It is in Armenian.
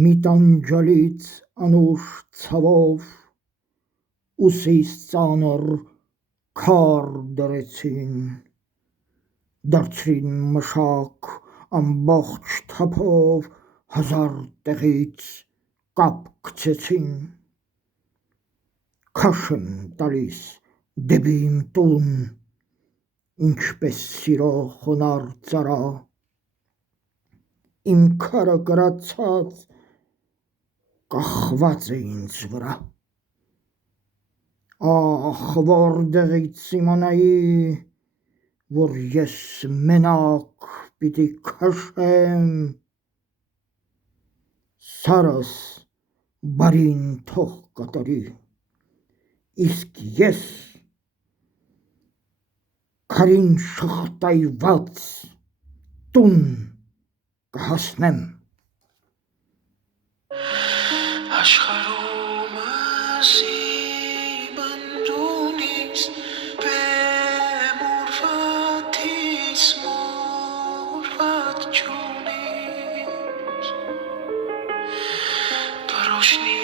մի տանջալից անուշ ցավով ուսիս ծանր քար դրեցին, դարձրին մշակ ամբողջ թափով, հազար տեղից կապ գցեցին, քաշ եմ տալիս դեպի իմ տուն, ինչպես սիրո խոնարհ ծառա, իմ քարը կրացած կախված է ինձ վրա, ահ որտեղից իմանայի, որ ես մենակ պիտի քաշեմ, սարս բարին թող կատարի, իսկ ես քարին շղթայված տուն կհասնեմ։ Աշխարհումս իմ ընդունից բեմ ուրվաթից մորված չունիս, դրոշնի